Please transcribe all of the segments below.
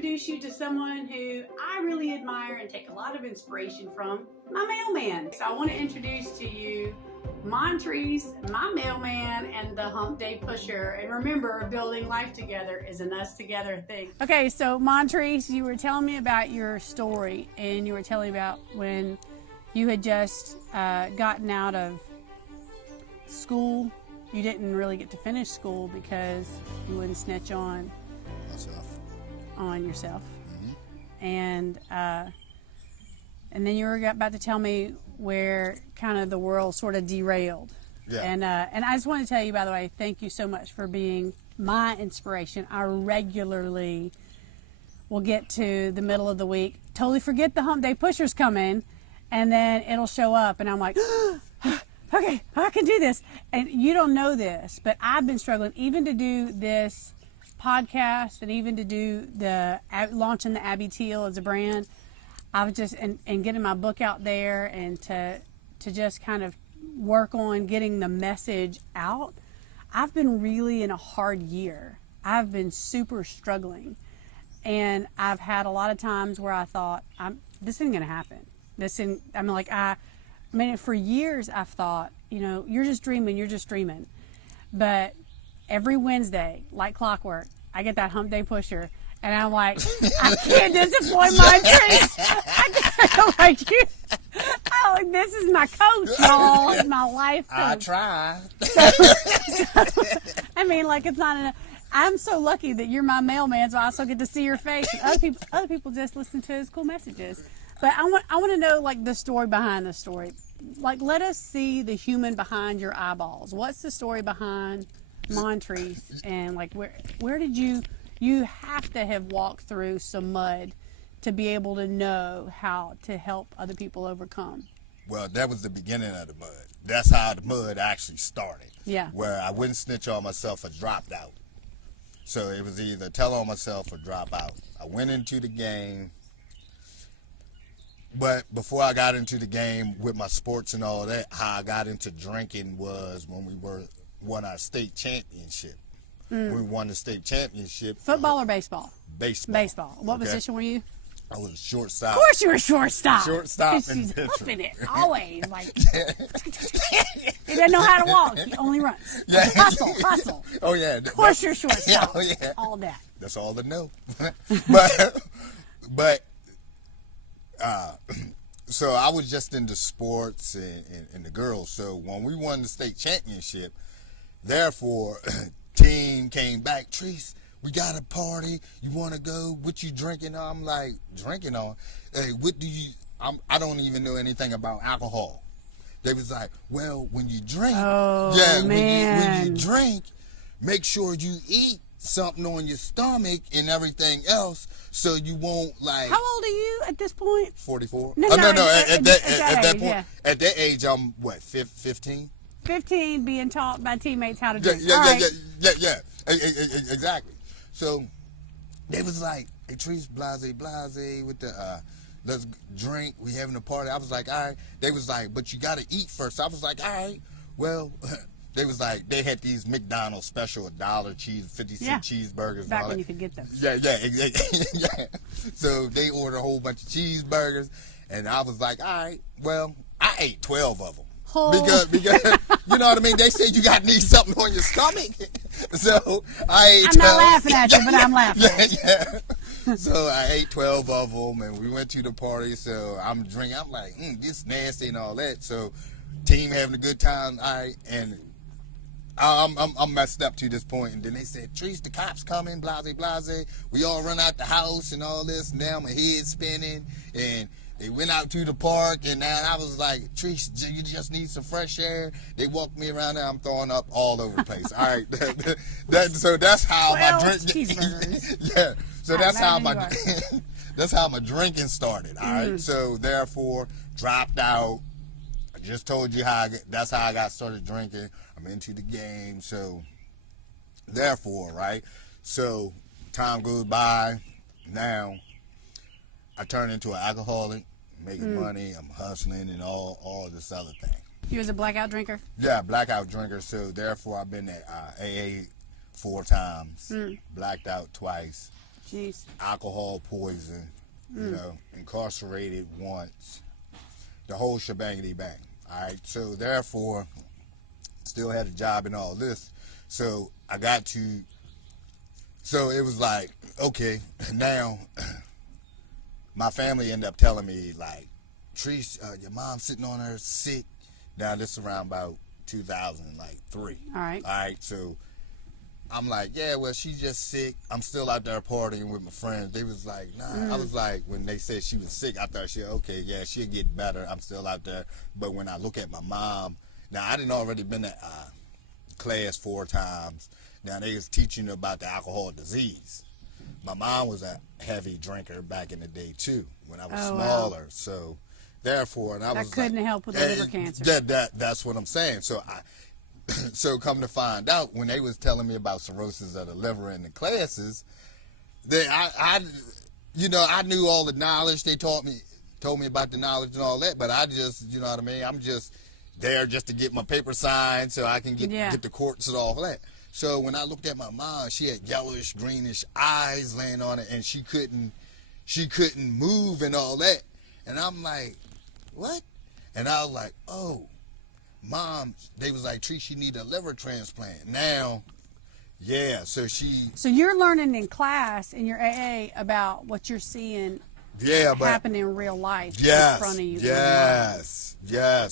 introduce you to someone who I really admire and take a lot of inspiration from, my mailman. So I want to introduce to you Montrese, my mailman, and the Hump Day Pusher. And remember, building life together is an us together thing. Okay, so Montrese, you were telling me about your story, and you were telling me about when you had just gotten out of school. You didn't really get to finish school because you wouldn't snitch on yourself. Mm-hmm. And then you were about to tell me where kind of the world sort of derailed. Yeah. And I just want to tell you, by the way, thank you so much for being my inspiration. I regularly will get to the middle of the week, totally forget the Hump Day Pusher's coming, and then it'll show up, and I'm like, okay, I can do this. And you don't know this, but I've been struggling even to do this podcast and even to do the launching the Abby Teal as a brand. I was just and getting my book out there and to just kind of work on getting the message out. I've been really in a hard year. I've been super struggling, and I've had a lot of times where I thought, this isn't gonna happen. I mean, for years I've thought, you're just dreaming. But every Wednesday, like clockwork, I get that Hump Day Pusher, and I'm like, I can't disappoint my dreams. I'm like, this is my coach, y'all. It's my life coach. I try. I mean, it's not enough. I'm so lucky that you're my mailman, so I also get to see your face. And other people just listen to his cool messages. But I want to know, the story behind the story. Let us see the human behind your eyeballs. What's the story behind Montrese? And, where did you have to have walked through some mud to be able to know how to help other people overcome? Well, that was the beginning of the mud. That's how the mud actually started. Yeah. Where I wouldn't snitch on myself or dropped out. So it was either tell on myself or drop out. I went into the game. But before I got into the game with my sports and all that, how I got into drinking was when we won our state championship. We won the state championship. Football or baseball? Baseball. Baseball. What position were you? I was shortstop. Of course you were shortstop. Shortstop and she's pitcher. huffing it, always. He doesn't know how to walk. He only runs. Yeah. Hustle. Oh, yeah. Of course you're shortstop. Oh, yeah. All that. That's all to know. So I was just into sports and the girls. So when we won the state championship, therefore, team came back, Treese, we got a party. You want to go? What you drinking on? I'm like, drinking on? Hey, what do you... I don't even know anything about alcohol. They was like, well, when you drink... Oh, yeah, man. When you drink, make sure you eat something on your stomach and everything else so you won't How old are you at this point? 44. No, At that point, yeah. At that age, I'm what, 15? 15, being taught by teammates how to drink. Yeah, exactly. So they was like, hey, Treese, blase with the let's drink. We having a party. I was like, all right. They was like, but you got to eat first. I was like, all right. Well, they was like, they had these McDonald's special $1 cheese, 50-cent cheeseburgers. Back when you could get them. Yeah. So they ordered a whole bunch of cheeseburgers, and I was like, all right. Well, I ate 12 of them. Because you know what I mean? They said you got to need something on your stomach. So I ate 12. I'm not laughing at you, but I'm laughing. Yeah. So I ate 12 of them, and we went to the party. So I'm drinking. I'm like, this nasty and all that. So team having a good time. And I'm messed up to this point. And then they said, Treese, the cops coming, blase. We all run out the house and all this. Now my head's spinning. And they went out to the park, and then I was like, Treese, you just need some fresh air. They walked me around there. I'm throwing up all over the place. All right. So that's how my drink. Yeah. So that's how my drinking started. All right. So therefore, dropped out. I just told you that's how I got started drinking. I'm into the game. So therefore, right. So time goes by. Now I turn into an alcoholic. Making money, I'm hustling and all this other thing. You was a blackout drinker? Yeah, blackout drinker. So therefore, I've been at AA 4 times, blacked out twice. Jeez. alcohol poison, you know, incarcerated once, the whole shebangity bang. All right, so therefore, still had a job and all this. So I got to, so it was like, okay, now my family ended up telling me, like, Treese, your mom's sitting on her sick. Now this is around about 2003. All right. All right, so I'm like, yeah, well, she's just sick. I'm still out there partying with my friends. They was like, nah. I was like, when they said she was sick, I thought okay, yeah, she'll get better. I'm still out there. But when I look at my mom, now I didn't already been to class 4 times. Now they was teaching about the alcohol disease. My mom was a heavy drinker back in the day too, when I was smaller. Wow. So therefore, and I was couldn't like, help with the liver cancer. That's what I'm saying. So so come to find out, when they was telling me about cirrhosis of the liver in the classes, I knew all the knowledge. They told me about the knowledge and all that, but I just, you know what I mean? I'm just there just to get my paper signed so I can get the courts and all that. So when I looked at my mom, she had yellowish, greenish eyes laying on it, and she couldn't move and all that. And I'm like, what? And I was like, oh. Mom, they was like, Treese, she need a liver transplant. Now, yeah, so you're learning in class in your AA about what you're seeing happen in real life in front of you. Yes,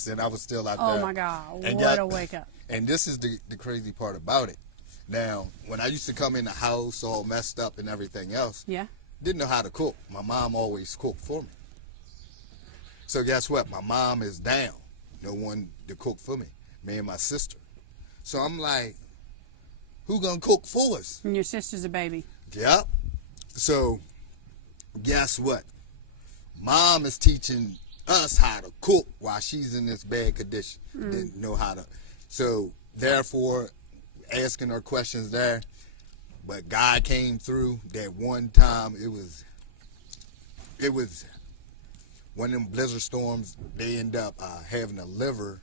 and I was still out there. Oh my God, what a wake up. And this is the crazy part about it. Now, when I used to come in the house all messed up and everything else, didn't know how to cook. My mom always cooked for me. So guess what? My mom is down. No one to cook for me and my sister. So I'm like, who gonna cook for us? And your sister's a baby. Yep. So guess what? Mom is teaching us how to cook while she's in this bad condition. Didn't know how to. So therefore, asking her questions there. But God came through that one time. It was one of them blizzard storms. They end up having a liver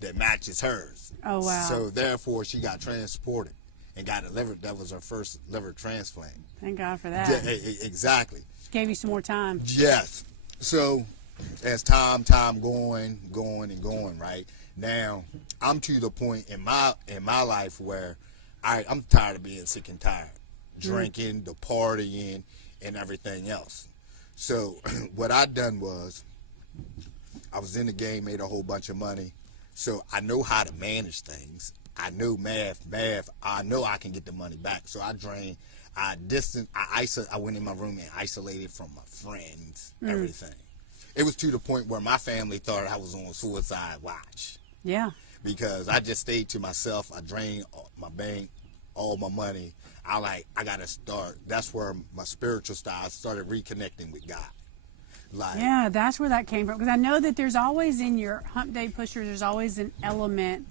that matches hers. Oh, wow. So therefore, she got transported and got a liver. That was her first liver transplant. Thank God for that. Yeah, exactly. Gave you some more time. Yes. So as time going, right? Now, I'm to the point in my life where I'm tired of being sick and tired. Drinking, the partying, and everything else. So what I done was, I was in the game, made a whole bunch of money. So I know how to manage things. I know math. I know I can get the money back. So I drained. I went in my room and isolated from my friends, everything. It was to the point where my family thought I was on suicide watch. Yeah. Because I just stayed to myself. I drained my bank, all my money. I got to start. That's where my spiritual style started reconnecting with God. Yeah, that's where that came from. Because I know that there's always in your Hump Day Pushers, there's always an element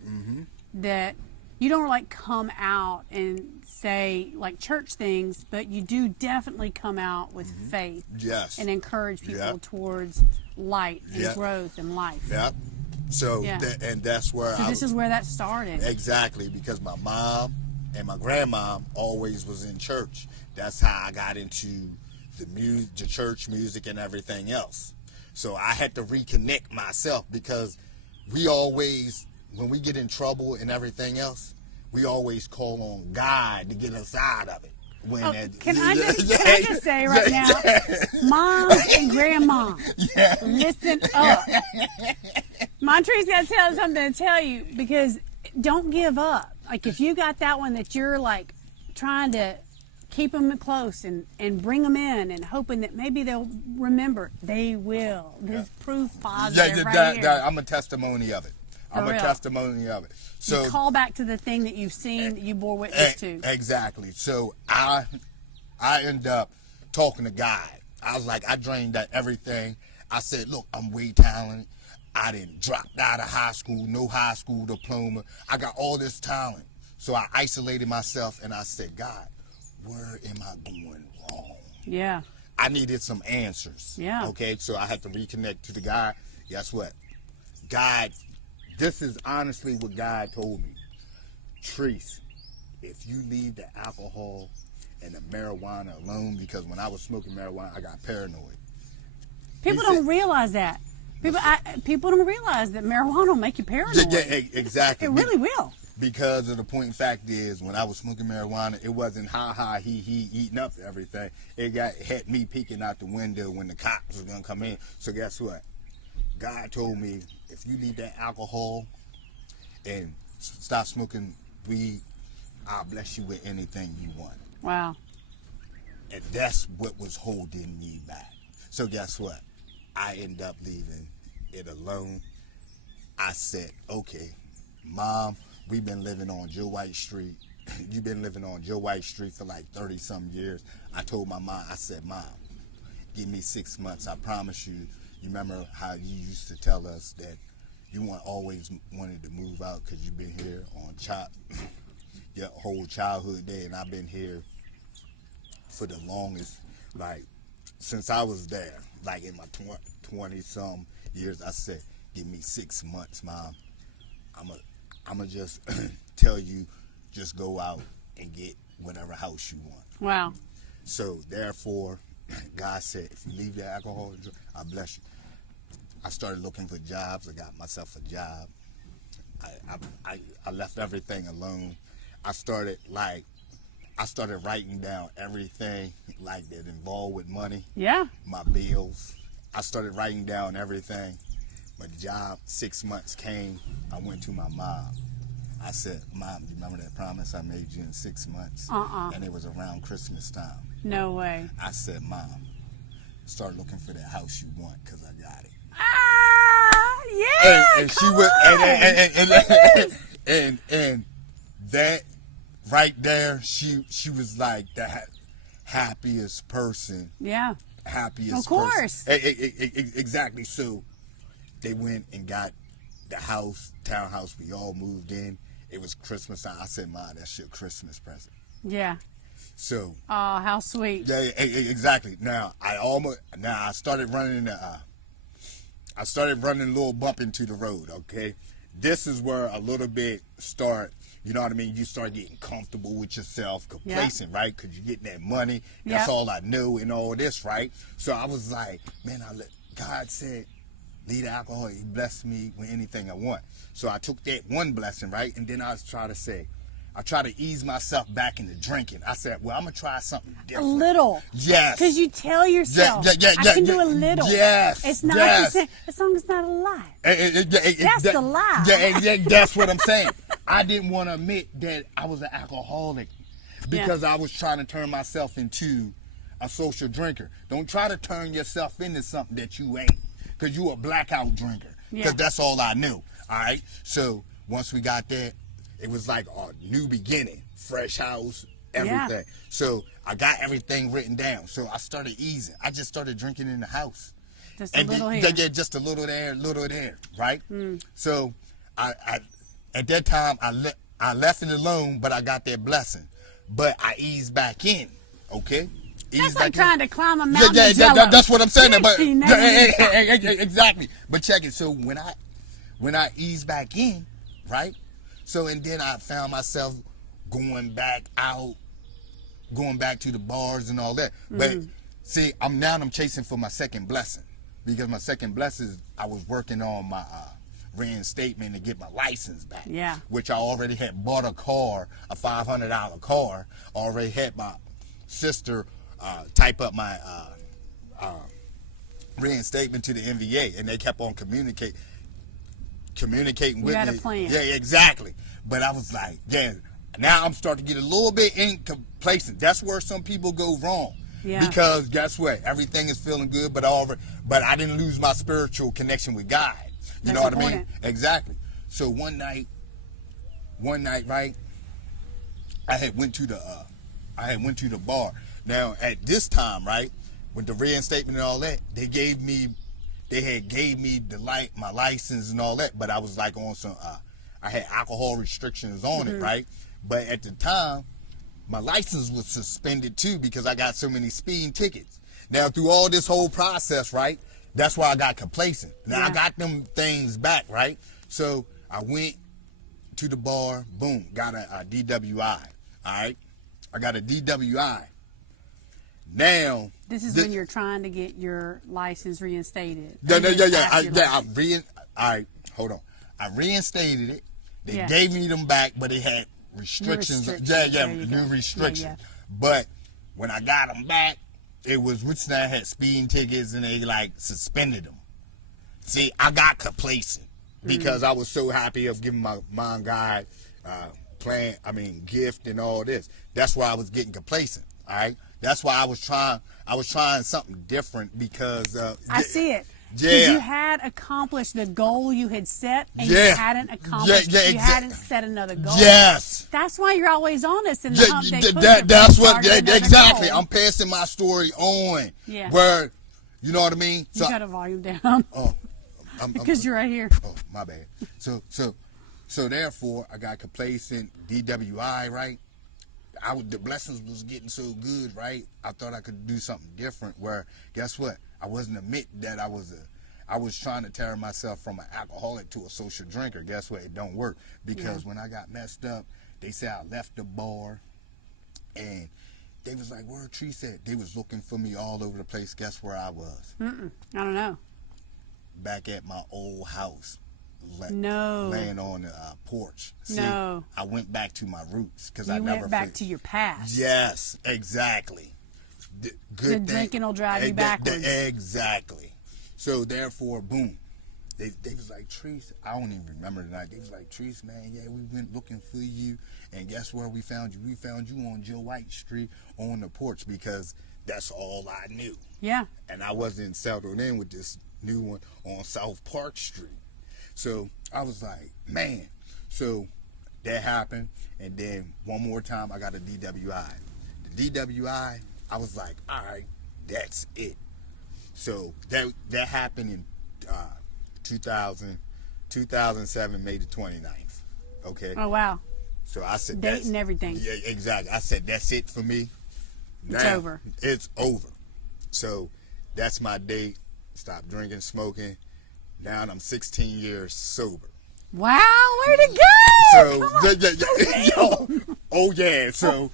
that you don't like come out and say like church things, but you do definitely come out with faith. Yes. And encourage people towards light and growth and life. Yep. So, and that's where this is where that started. Exactly, because my mom and my grandma always was in church. That's how I got into the church music and everything else. So I had to reconnect myself, because we always, when we get in trouble and everything else, we always call on God to get us out of it. Can I just say right now, moms and grandmas, listen up. Montree's got something to tell you, because don't give up. Like, if you got that one that you're like trying to keep them close and bring them in and hoping that maybe they'll remember, they will. There's proof positive right here. I'm a testimony of it. I'm a testimony of it. So you call back to the thing that you've seen, that you bore witness to. Exactly. So I end up talking to God. I was like, I drained that everything. I said, look, I'm way talented. I didn't drop out of high school, no high school diploma. I got all this talent. So I isolated myself and I said, God, where am I going wrong? Yeah. I needed some answers. Yeah. Okay, so I had to reconnect to the God. Guess what? God, this is honestly what God told me. Treese, if you leave the alcohol and the marijuana alone, because when I was smoking marijuana, I got paranoid. People don't realize that. People don't realize that marijuana will make you paranoid. Yeah, exactly. It really will. Because of the point fact is, when I was smoking marijuana, it wasn't he eating up everything. It had me peeking out the window when the cops was gonna come in. So guess what? God told me, if you leave that alcohol and stop smoking weed, I'll bless you with anything you want. Wow. And that's what was holding me back. So guess what? I ended up leaving it alone. I said, okay, Mom, we've been living on Joe White Street. You've been living on Joe White Street for like 30-some years. I told my mom, I said, Mom, give me 6 months. I promise you. You remember how you used to tell us that you always wanted to move out because you've been here on your whole childhood day, and I've been here for the longest, like since I was there, like in my 20-some years. I said, give me 6 months, Mom. I'm gonna just tell you, just go out and get whatever house you want. Wow. So therefore, God said, if you leave the alcohol, I bless you. I started looking for jobs. I got myself a job. I left everything alone. I started writing down everything like that involved with money. Yeah. My bills. I started writing down everything. My job, 6 months came. I went to my mom. I said, Mom, you remember that promise I made you in 6 months? And it was around Christmas time. No way. I said, Mom, start looking for that house you want, because I got it. Ah, yeah. And she would, and that right there, she was like the happiest person. Yeah. Happiest of course. person. Exactly. So they went and got the house, townhouse. We all moved in. It was Christmas time. I said, Mom, that's your Christmas present. Yeah. So. Oh, how sweet. Yeah, exactly. Now I started running a little bump into the road. Okay, this is where a little bit start. You know what I mean? You start getting comfortable with yourself, complacent, right? Because you're getting that money. That's all I know and all this, right? So I was like, man, God said, leave the alcohol. He blessed me with anything I want. So I took that one blessing, right? And then I try to ease myself back into drinking. I said, well, I'm going to try something different. A little. Yes. Because you tell yourself, I can do a little. Yes. It's not, as long as it's not a lie. That's the lie. Yeah, that's what I'm saying. I didn't want to admit that I was an alcoholic because I was trying to turn myself into a social drinker. Don't try to turn yourself into something that you ain't, because you a blackout drinker. Because that's all I knew. All right? So once we got that, it was like a new beginning, fresh house, everything. Yeah. So I got everything written down. So I started easing. I just started drinking in the house. Just a little here. Yeah, just a little there, right? So I at that time, I left it alone, but I got that blessing. But I eased back in, okay? That's like trying to climb a mountain. That's what I'm saying. But exactly. But check it. So when I eased back in, right? So and then I found myself going back to the bars and all that. But see, I'm chasing for my second blessing, because my second blessing, I was working on my reinstatement to get my license back. Yeah. Which I already had bought a car, a $500 car. Already had my sister type up my reinstatement to the NVA, and they kept on communicating with me. You had a plan. Yeah, exactly. But I was like, now I'm starting to get a little bit complacent. That's where some people go wrong. Yeah. Because guess what? Everything is feeling good, but I didn't lose my spiritual connection with God. You know what I mean? Exactly. So one night, right? I had went to the bar. Now at this time, right, with the reinstatement and all that, they gave me my license and all that, but I was like on some I had alcohol restrictions on it, right? But at the time, my license was suspended too, because I got so many speeding tickets. Now through all this whole process, right, that's why I got complacent. Now I got them things back, right? So I went to the bar, boom, got a DWI, all right? I got a DWI. Now this is when you're trying to get your license reinstated. Yeah. All right, hold on. I reinstated it. They gave me them back, but it had restrictions. New restrictions. Yeah. But when I got them back, it was I had speeding tickets and they like suspended them. See, I got complacent because I was so happy of giving my mom guy gift and all this. That's why I was getting complacent. All right. That's why I was trying something different because I see it. Yeah. You had accomplished the goal you had set and you hadn't accomplished you hadn't set another goal. Yes. That's why you're always honest in the hump day push. That's what exactly. Goal. I'm passing my story on. Yeah. Where you know what I mean? You got a volume down. Oh. Because you're right here. Oh, my bad. So therefore I got complacent, DWI, right? The blessings was getting so good, right? I thought I could do something different. Where guess what? I wasn't admitting that I was trying to turn myself from an alcoholic to a social drinker. Guess what? It don't work because when I got messed up, they said I left the bar, and they was like, "Where Teresa at?" They was looking for me all over the place. Guess where I was? I don't know. Back at my old house. Laying on the porch. See, no. I went back to my roots because I never went back to your past. Yes, exactly. Good drinking will drive you backwards. Exactly. So therefore, boom. They was like, Treese, I don't even remember the night. They was like, Treese, man, yeah, we went looking for you, and guess where we found you? We found you on Joe White Street on the porch because that's all I knew. Yeah. And I wasn't settled in with this new one on South Park Street. So I was like, man. So that happened. And then one more time, I got a DWI. The DWI, I was like, all right, that's it. So that happened in 2007, May the 29th. Okay. Oh, wow. So I said, date and everything. Yeah, exactly. I said, that's it for me. It's over. It's over. So that's my date. Stop drinking, smoking. Now I'm 16 years sober. Wow, where'd it go? So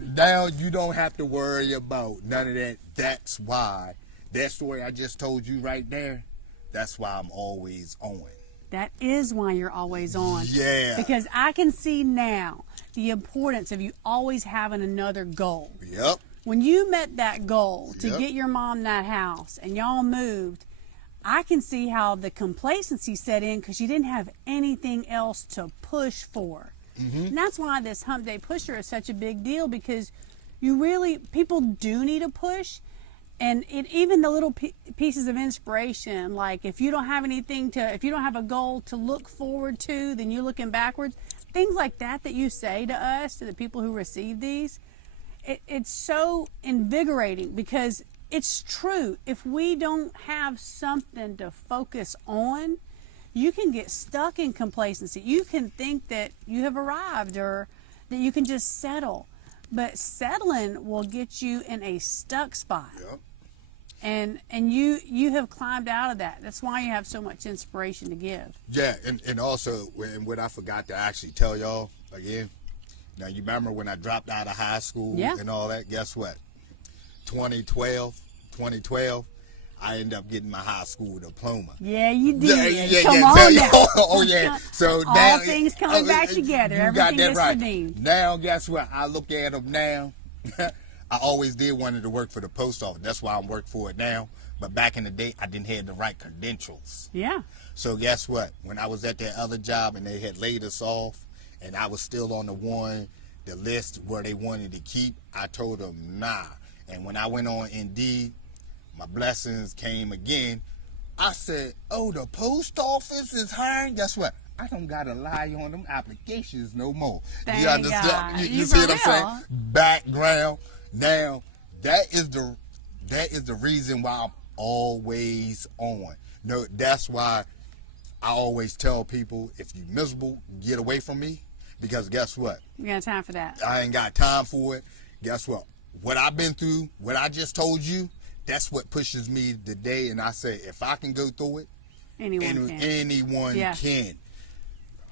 now you don't have to worry about none of that. That's why that story I just told you right there. That's why I'm always on. That is why you're always on. Yeah. Because I can see now the importance of you always having another goal. Yep. When you met that goal to get your mom that house and y'all moved, I can see how the complacency set in because you didn't have anything else to push for. And that's why this hump day pusher is such a big deal because people do need a push. And even the little pieces of inspiration, like if you don't have a goal to look forward to, then you're looking backwards. Things like that you say to us, to the people who receive these, it's so invigorating because it's true. If we don't have something to focus on, you can get stuck in complacency. You can think that you have arrived or that you can just settle. But settling will get you in a stuck spot. Yep. And you have climbed out of that. That's why you have so much inspiration to give. Yeah, and also, what I forgot to actually tell y'all again, now you remember when I dropped out of high school and all that, guess what? 2012, I ended up getting my high school diploma. Yeah, you did. Come on now. Oh, yeah. So all now, things coming back together. You Everything got that right. redeemed. Now, guess what? I look at them now. I always did wanted to work for the post office. That's why I'm working for it now. But back in the day, I didn't have the right credentials. Yeah. So guess what? When I was at that other job and they had laid us off, and I was still on the list where they wanted to keep, I told them nah. And when I went on Indeed, my blessings came again. I said, oh, the post office is hiring? Guess what? I don't got to lie on them applications no more. Thank you understand? God. You see what I'm saying? Background. Now, that is the reason why I'm always on. No, that's why I always tell people, if you're miserable, get away from me. Because guess what? You got time for that. I ain't got time for it. Guess what? What I've been through, what I just told you, that's what pushes me today. And I say, if I can go through it, anyone can.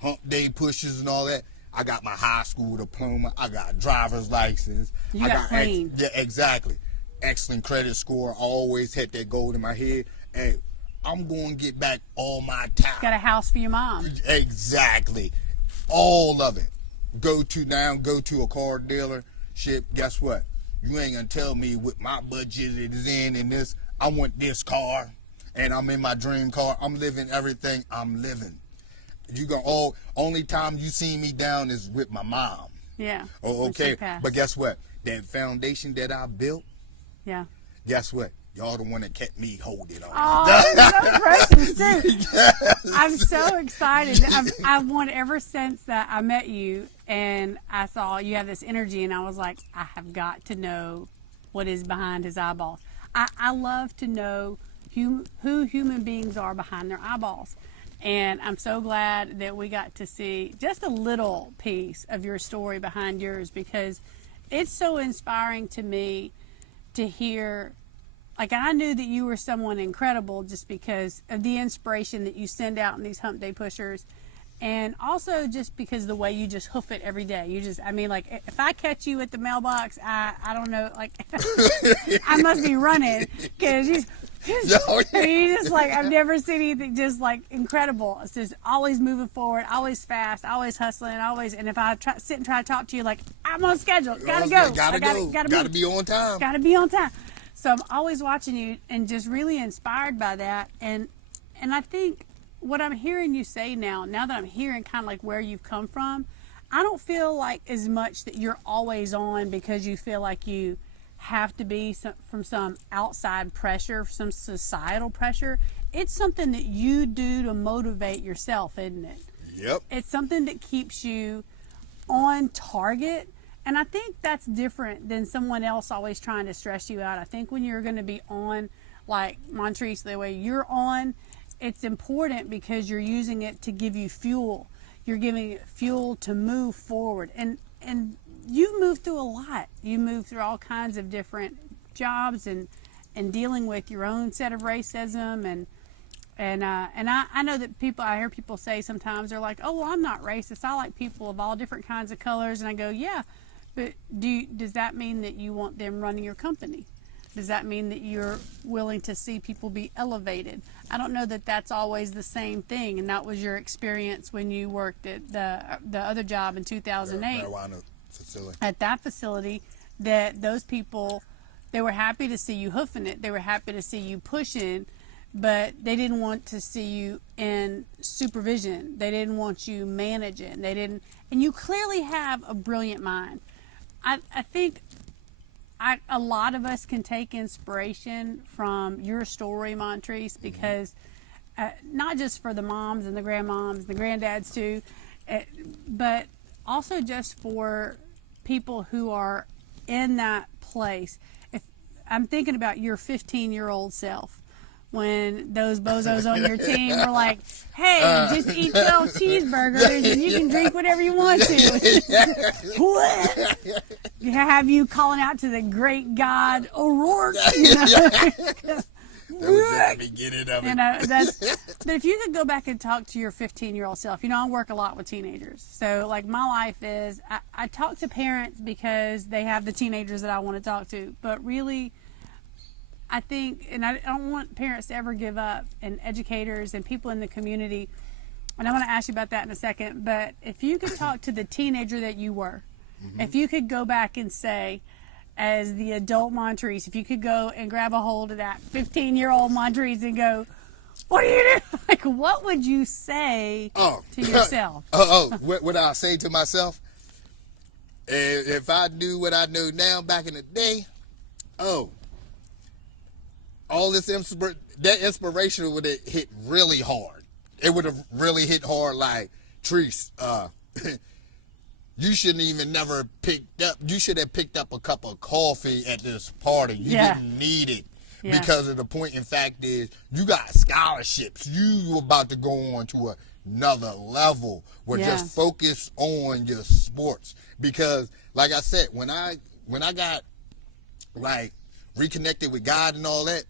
Hump day pushes and all that. I got my high school diploma. I got a driver's license. You got clean. Yeah, exactly. Excellent credit score. I always had that goal in my head. Hey, I'm going to get back all my time. Got a house for your mom. Exactly. All of it. Go to a car dealership. Guess what? You ain't going to tell me what my budget is in this. I want this car, and I'm in my dream car. I'm living everything I'm living. Only time you see me down is with my mom. Yeah. Oh, okay. But guess what? That foundation that I built. Yeah. Guess what? Y'all the one that kept me holding on. Oh, so precious too. I'm so excited. I've wanted ever since that I met you and I saw you have this energy, and I was like, I have got to know what is behind his eyeballs. I love to know who human beings are behind their eyeballs. And I'm so glad that we got to see just a little piece of your story behind yours, because it's so inspiring to me to hear. Like, I knew that you were someone incredible just because of the inspiration that you send out in these hump day pushers. And also just because the way you just hoof it every day. Like, if I catch you at the mailbox, I don't know, like, I must be running, because you just like, I've never seen anything just like incredible. It's just always moving forward, always fast, always hustling, and if I sit and try to talk to you, like, I'm on schedule, gotta go. Gotta be on time. Gotta be on time. So I'm always watching you and just really inspired by that. And I think what I'm hearing you say now that I'm hearing kind of like where you've come from, I don't feel like as much that you're always on because you feel like you have to be from some outside pressure, some societal pressure. It's something that you do to motivate yourself, isn't it? Yep. It's something that keeps you on target. And I think that's different than someone else always trying to stress you out. I think when you're going to be on, like Montrese, the way you're on, it's important because you're using it to give you fuel. You're giving it fuel to move forward. And you've moved through a lot. You moved through all kinds of different jobs and dealing with your own set of racism. And I know that I hear people say sometimes, they're like, oh, well, I'm not racist. I like people of all different kinds of colors. And I go, yeah. But does that mean that you want them running your company? Does that mean that you're willing to see people be elevated? I don't know that that's always the same thing, and that was your experience when you worked at the other job in 2008. Marijuana facility. At that facility, that those people, they were happy to see you hoofing it. They were happy to see you pushing, but they didn't want to see you in supervision. They didn't want you managing. And you clearly have a brilliant mind. I think a lot of us can take inspiration from your story, Montrese, because not just for the moms and the grandmoms, the granddads too, but also just for people who are in that place. If I'm thinking about your 15-year-old self, when those bozos on your team were like, hey, just eat 12 cheeseburgers and you can drink whatever you want to. What? Have you calling out to the great God O'Rourke? That was just the beginning of it. But if you could go back and talk to your 15-year-old self, I work a lot with teenagers. So, like, my life is, I talk to parents because they have the teenagers that I want to talk to. But really, I think, and I don't want parents to ever give up, and educators and people in the community, and I want to ask you about that in a second, but if you could talk to the teenager that you were, if you could go back and say, as the adult Montrese, if you could go and grab a hold of that 15-year-old Montrese and go, what do you do? Like, what would you say to yourself? What would I say to myself? If I knew what I know now back in the day, all this that inspiration would have hit really hard. It would have really hit hard, like, Treese, you shouldn't even never picked up. You should have picked up a cup of coffee at this party. You didn't need it because of the point. In fact, is you got scholarships. You about to go on to another level. Where just focus on your sports, because, like I said, when I got like reconnected with God and all that,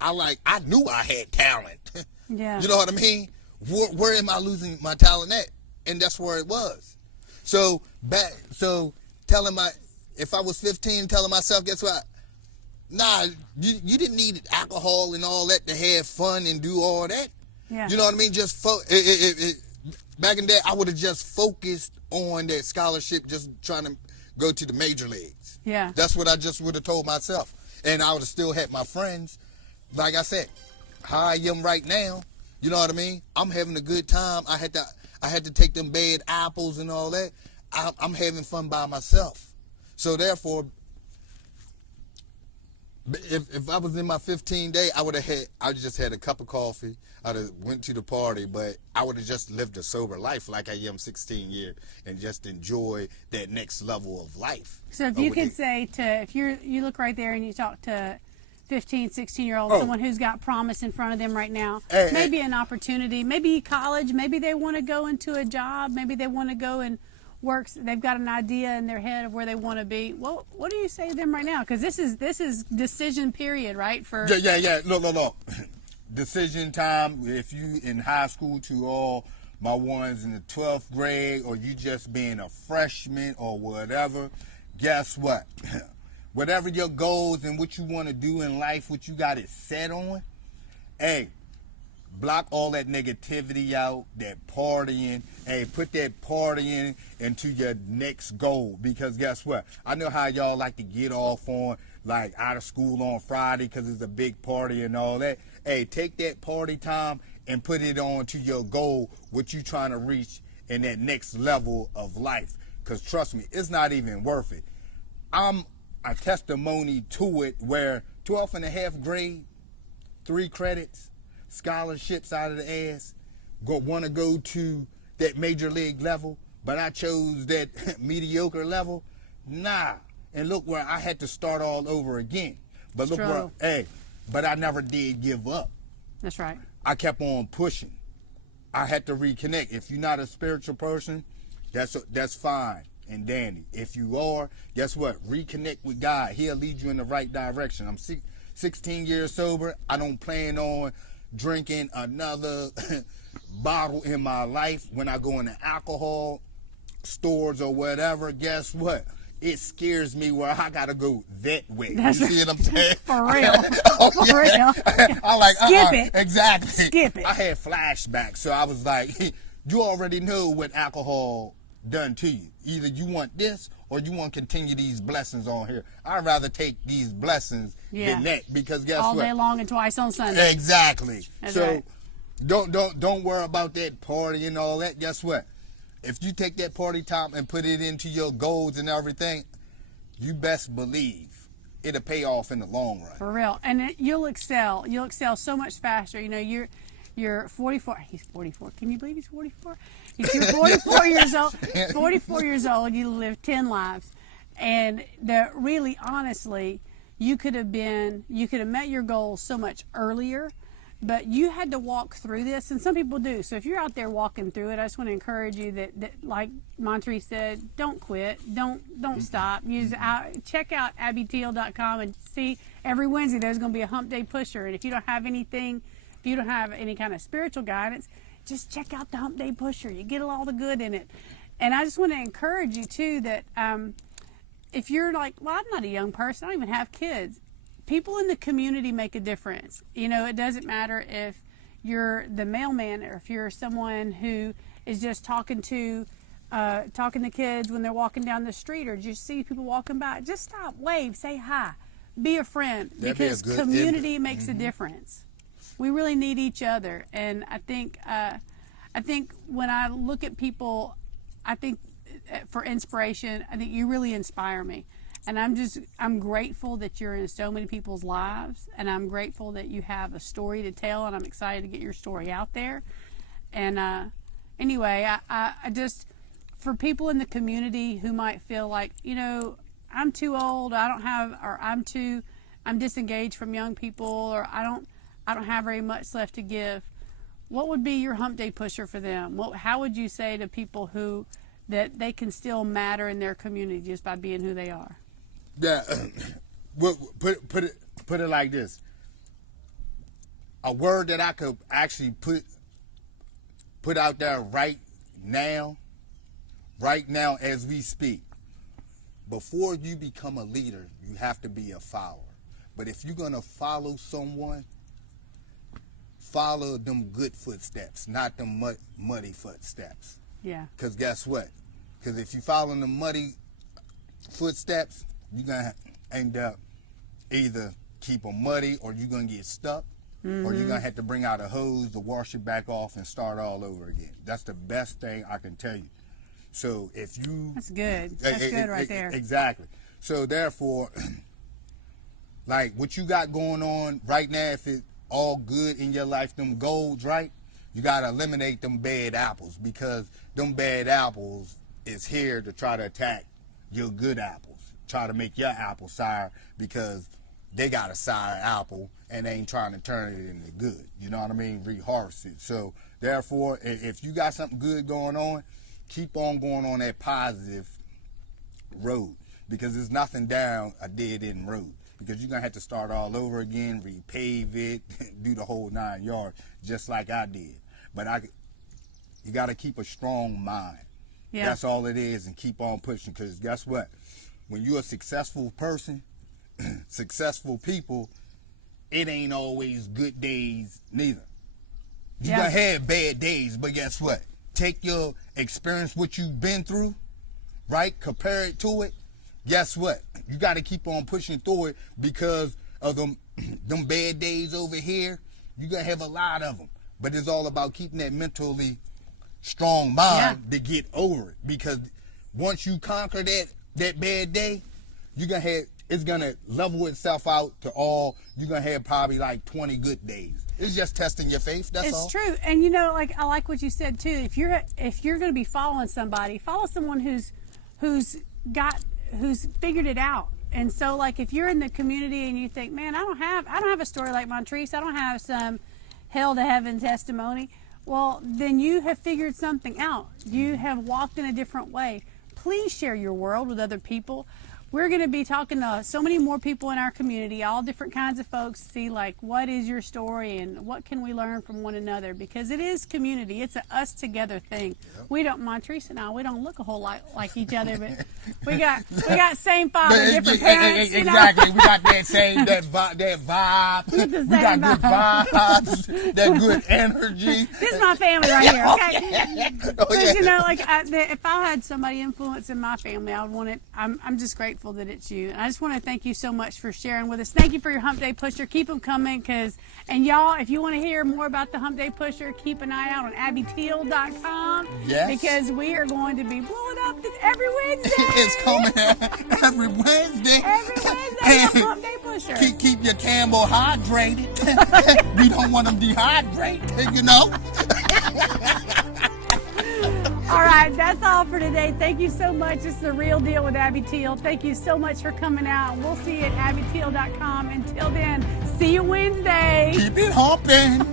I knew I had talent. Yeah. You know what I mean? Where am I losing my talent at? And that's where it was. So if I was 15, telling myself, guess what? Nah, you didn't need alcohol and all that to have fun and do all that. Yeah. You know what I mean? Back in the day, I would have just focused on that scholarship, just trying to go to the major leagues. Yeah. That's what I just would have told myself. And I would have still had my friends. Like I said, how I am right now, you know what I mean? I'm having a good time. I had to take them bad apples and all that. I'm having fun by myself. So therefore, if I was in my 15 day, I just had a cup of coffee. I'd have went to the party, but I would have just lived a sober life like I am 16 years and just enjoy that next level of life. So if you could say if you look right there and you talk to 15, 16-year-old, someone who's got promise in front of them right now, maybe an opportunity, maybe college, maybe they want to go into a job, maybe they want to go and work, they've got an idea in their head of where they want to be. Well, what do you say to them right now? Because this is decision period, right? Yeah. Look. Decision time. If you in high school, to all my ones in the 12th grade, or you just being a freshman or whatever, guess what? Whatever your goals and what you want to do in life, what you got it set on, hey, block all that negativity out, that partying. Hey, put that partying into your next goal. Because guess what? I know how y'all like to get off on, like, out of school on Friday because it's a big party and all that. Hey, take that party time and put it on to your goal, what you trying to reach in that next level of life. Because trust me, it's not even worth it. I'm a testimony to it where 12th and a half grade, 3 credits, scholarships out of the ass, want to go to that major league level, but I chose that mediocre level. Nah. And look where I had to start all over again. But look where, but I never did give up. That's right. I kept on pushing. I had to reconnect. If you're not a spiritual person, that's fine and dandy. If you are, guess what? Reconnect with God. He'll lead you in the right direction. I'm 16 years sober. I don't plan on drinking another bottle in my life. When I go into alcohol stores or whatever, guess what? It scares me where I gotta go that way. That's you see what I'm saying? For real. For real. I like skip it. Exactly. Skip it. I had flashbacks, so I was like, you already know what alcohol done to you. Either you want this or you want to continue these blessings on here. I'd rather take these blessings than that, because guess all what? All day long and twice on Sunday. Exactly. That's so right. don't worry about that party and all that. Guess what? If you take that party time and put it into your goals and everything, you best believe it'll pay off in the long run. For real. And you'll excel. You'll excel so much faster. You know, you're 44. He's 44. Can you believe he's 44? You're 44 years old. 44 years old. You live 10 lives. And really, honestly, you could have met your goals so much earlier. But you had to walk through this, and some people do. So if you're out there walking through it, I just want to encourage you that like Montre said, don't quit, don't stop. Check out abbyteal.com and see every Wednesday there's going to be a hump day pusher. And if you don't have any kind of spiritual guidance, just check out the hump day pusher. You get all the good in it. And I just want to encourage you too that if you're like, well, I'm not a young person, I don't even have kids. People in the community make a difference. You know, it doesn't matter if you're the mailman or if you're someone who is just talking to kids when they're walking down the street, or just see people walking by. Just stop, wave, say hi, be a friend, because community makes a difference. We really need each other, and I think when I look at people, I think for inspiration, I think you really inspire me. And I'm grateful that you're in so many people's lives, and I'm grateful that you have a story to tell, and I'm excited to get your story out there. And anyway, I just, for people in the community who might feel like, you know, I'm too old, I'm disengaged from young people, or I don't have very much left to give, what would be your hump day pusher for them? How would you say to people that they can still matter in their community just by being who they are? Yeah, put it like this. A word that I could actually put out there right now: right now as we speak, before you become a leader, you have to be a follower. But if you're going to follow someone, follow them good footsteps, not them muddy footsteps. Yeah. Because guess what? Because if you follow the muddy footsteps, you're going to end up either keep them muddy, or you're going to get stuck, or you're going to have to bring out a hose to wash it back off and start all over again. That's the best thing I can tell you. So if you... That's good. That's good right there. Exactly. So therefore, like what you got going on right now, if it's all good in your life, them goals, right? You got to eliminate them bad apples, because them bad apples is here to try to attack your good apples, try to make your apple sour, because they got a sour apple and they ain't trying to turn it into good. You know what I mean? Reharvest it. So therefore, if you got something good going on, keep on going on that positive road, because there's nothing down a dead-end road, because you're going to have to start all over again, repave it, do the whole 9 yards, just like I did. But you got to keep a strong mind. Yeah. That's all it is, and keep on pushing, because guess what? When you're a successful person, successful people, it ain't always good days neither. You're going to have bad days, but guess what? Take your experience, what you've been through, right? Compare it to it. Guess what? You got to keep on pushing through it, because of them bad days over here. You're going to have a lot of them. But it's all about keeping that mentally strong mind to get over it. Because once you conquer that bad day, you're going to have, it's going to level itself out to all, you're going to have probably like 20 good days. It's just testing your faith, that's all. It's true. And you know, like, I like what you said too. If you're going to be following somebody, follow someone who's figured it out. And so, like, if you're in the community and you think, man, I don't have a story like Montrese, I don't have some hell to heaven testimony, well, then you have figured something out. You have walked in a different way. Please share your world with other people. We're going to be talking to so many more people in our community, all different kinds of folks, see, like, what is your story and what can we learn from one another, because it is community. It's a us together thing. Yep. We don't, Montrese and I, we don't look a whole lot like each other, but we got same father, different parents. Exactly. You know? We got that same, that vibe. We got good vibes, that good energy. This is my family right here, okay? Because, you know, like, if I had somebody influencing my family, I would want it. I'm just grateful that it's you, and I just want to thank you so much for sharing with us. Thank you for your Hump Day Pusher. Keep them coming, and y'all, if you want to hear more about the Hump Day Pusher, keep an eye out on abbyteal.com. Yes, because we are going to be blowing up this every Wednesday. It's coming every Wednesday. Every Wednesday, the Hump Day Pusher. Keep your Campbell hydrated. We don't want them dehydrated, you know. All right, that's all for today. Thank you so much. It's The Real Deal with Abby Teal. Thank you so much for coming out. We'll see you at abbyteal.com. Until then, see you Wednesday. Keep it humping.